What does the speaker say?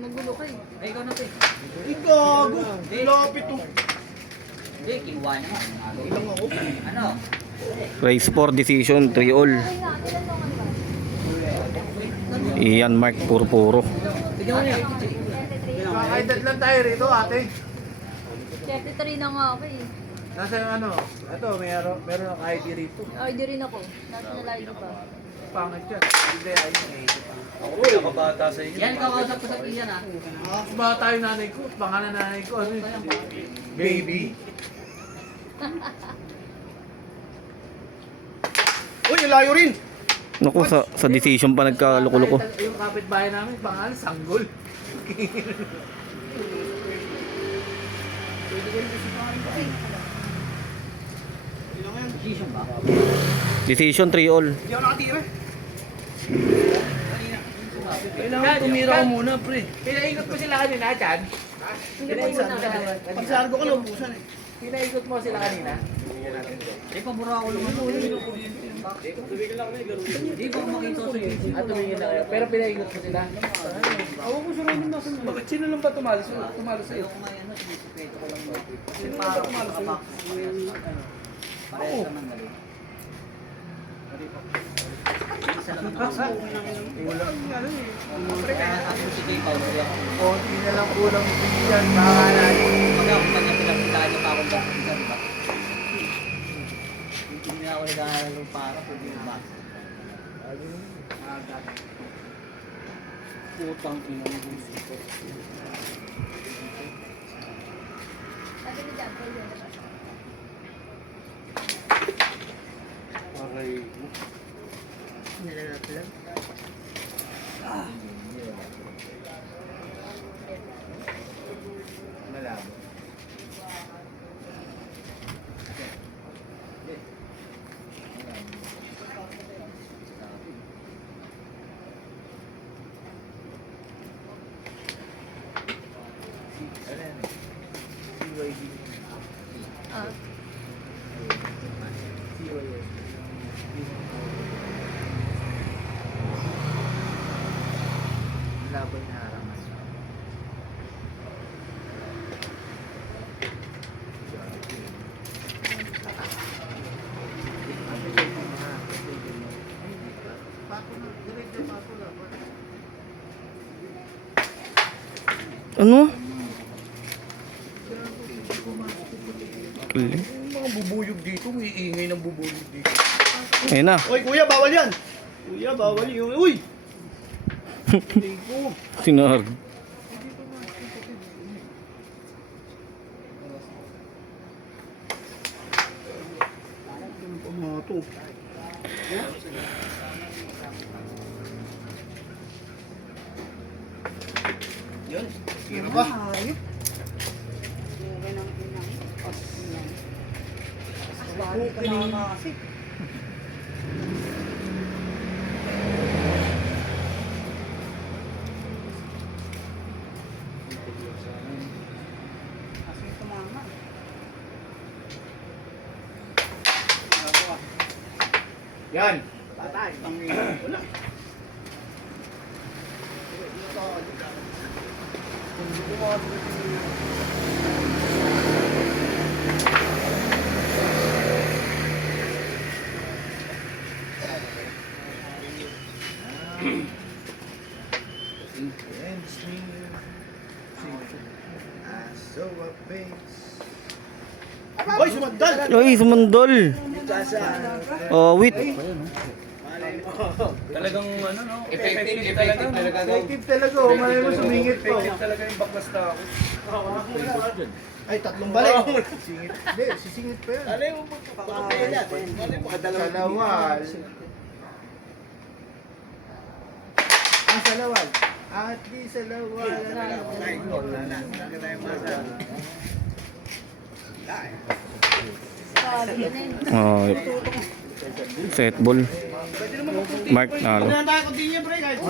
Magulo ka eh. Ay, ikaw na, te. Ikaw, lapit to. Hindi, kinuha niya nga. Ilang ako? Ano? Race 4 decision 3 all. Iyan Mark puro. Tignan mo niya. Kakaedad lang tayo rito, ate. 33 na nga ako eh. Nasa yung ano? Ito, meron ng ID rito. Ay, di rin ako. National ID pa. Pangit yan. Hindi, ay naisip pa. Ako, nakabata sa inyo. Yan, kakausap ko sa pisan, ha? Mas bata yung nanay ko. Pangalan ng nanay ko, ano yun? Baby. Uy, yung layo rin! Naku, sa decision pa nagkaloko-loko. Yung kapitbahay namin, pangalan, Sanggol. Decision ba? Decision 3 all. Hindi ako nakatira. Kailangan tumira ko muna, pre. Pinaikot mo sila kanina, Chan. Pinaikot mo sila kanina. Pagsargo ko lang, busan eh. Pinaikot mo sila kanina. Hindi pa bura ako naman. Hindi ko makita sa YouTube. At tumingin na kayo. Pero pinaikot mo sila. Ako ko sa rin nasa. Bakit sino lang ba tumalo sa'yo? Tumalo sa'yo? Yung may ano, sinisipito ko lang. Yung parang nakapak. Parehas naman na rin. Isa lang naman. Kaya ako si Kay Paul. Konti na lang kulang yan. Baka natin. Pagka kung kanya pinagpitaan niya pa akong bakit isa, di ba? Hindi na ako naghahalong para kung di ba? Putang ina mo gusto ko. Sabi ni Jack, kayo. Aray. Malabo. Ah. Laban na haramas. Ano? Galing. Mga bubuyog dito, may iingay ng bubuyog dito. Ayun na. Uy, kuya, bawal yan! Kuya, bawal yun. Uy! Sinarg. Pamato. Yun, tira pa. Yan. Patay. Wala. Boy, sumandal! Ay, sumandol. Oh, wait. Talagang ano no? Effective talaga. Effective talaga, oh. Malay mo sumingit pa. Effective talaga yung baklas na ako. Ay, tatlong balik. Sisingit. Hindi, sisingit pa yan. Alay mo po. Salawal. Ang salawal. At di salawal. Sabi ko na yun. Oh, set ball. Mark nalo. Ano na tayo, continue, pre, guys.